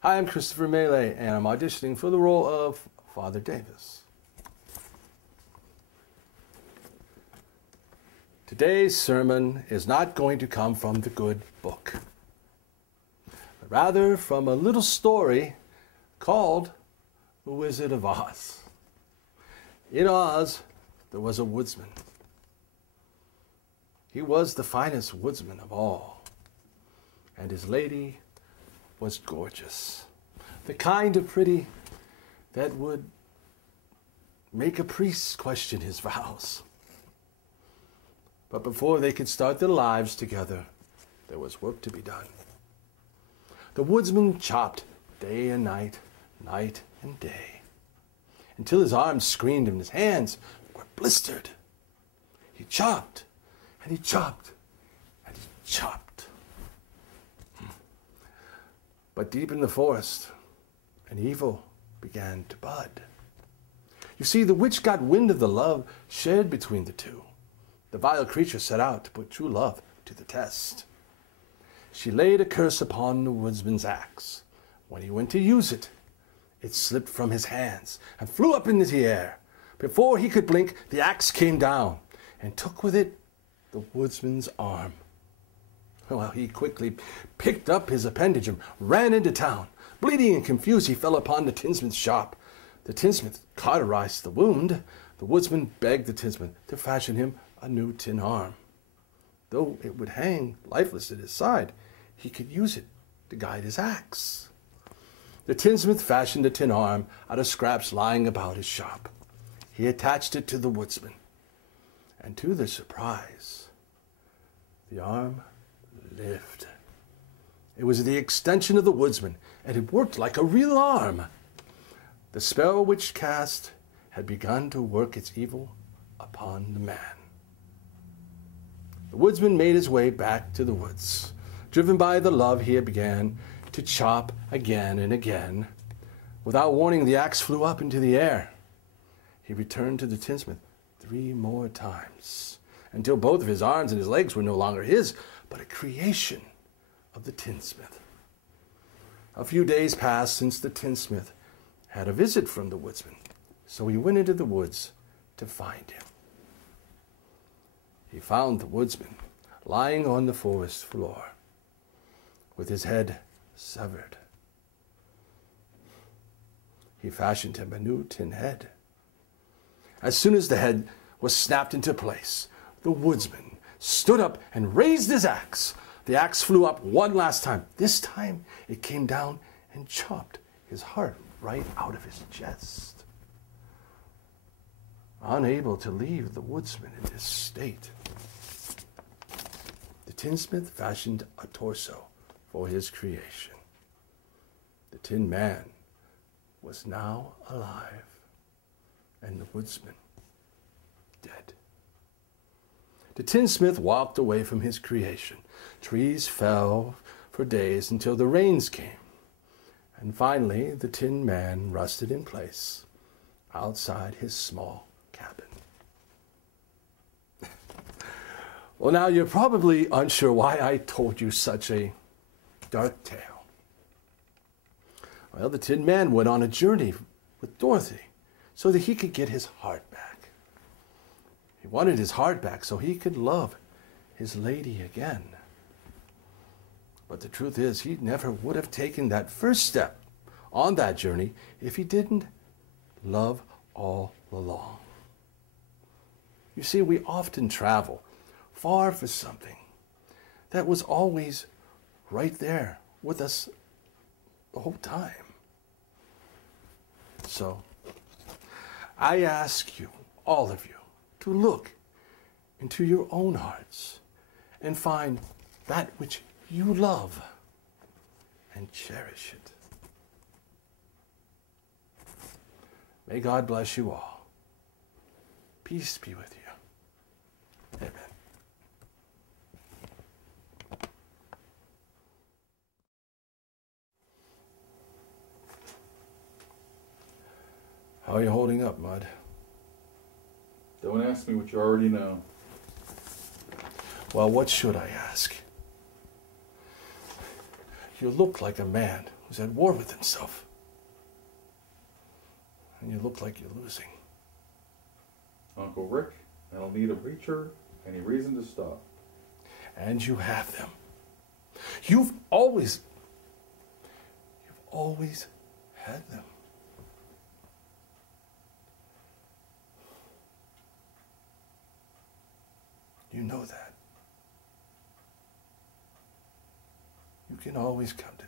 Hi, I'm Christopher Mele, and I'm auditioning for the role of Father Davis. Today's sermon is not going to come from the good book, but rather from a little story called The Wizard of Oz. In Oz, there was a woodsman. He was the finest woodsman of all, and his lady was gorgeous, the kind of pretty that would make a priest question his vows. But before they could start their lives together, there was work to be done. The woodsman chopped day and night, night and day, until his arms screamed and his hands were blistered. He chopped, and he chopped, and he chopped. But deep in the forest, an evil began to bud. You see, the witch got wind of the love shared between the two. The vile creature set out to put true love to the test. She laid a curse upon the woodsman's axe. When he went to use it, it slipped from his hands and flew up into the air. Before he could blink, the axe came down and took with it the woodsman's arm. Well, he quickly picked up his appendage and ran into town. Bleeding and confused, he fell upon the tinsmith's shop. The tinsmith cauterized the wound. The woodsman begged the tinsmith to fashion him a new tin arm. Though it would hang lifeless at his side, he could use it to guide his axe. The tinsmith fashioned a tin arm out of scraps lying about his shop. He attached it to the woodsman, and to their surprise, the arm lived. It was the extension of the woodsman, and it worked like a real arm. The spell which cast had begun to work its evil upon the man. The woodsman made his way back to the woods. Driven by the love, he began to chop again and again. Without warning, the axe flew up into the air. He returned to the tinsmith 3 more times, until both of his arms and his legs were no longer his, but a creation of the tinsmith. A few days passed since the tinsmith had a visit from the woodsman, so he went into the woods to find him. He found the woodsman lying on the forest floor, with his head severed. He fashioned him a new tin head. As soon as the head was snapped into place, the woodsman stood up and raised his axe. The axe flew up one last time. This time it came down and chopped his heart right out of his chest. Unable to leave the woodsman in this state, the tinsmith fashioned a torso for his creation. The Tin Man was now alive, and the woodsman dead. The tinsmith walked away from his creation. Trees fell for days until the rains came. And finally, the Tin Man rusted in place outside his small cabin. Well, now you're probably unsure why I told you such a dark tale. Well, the Tin Man went on a journey with Dorothy so that he could get his heart back. He wanted his heart back so he could love his lady again. But the truth is, he never would have taken that first step on that journey if he didn't love all along. You see, we often travel far for something that was always right there with us the whole time. So, I ask you, all of you, to look into your own hearts and find that which you love and cherish it. May God bless you all. Peace be with you. Amen. How are you holding up, Mud? Don't ask me what you already know. Well, what should I ask? You look like a man who's at war with himself. And you look like you're losing. Uncle Rick, I don't need a preacher, any reason to stop. And you have them. You've always had them. You know that. You can always come to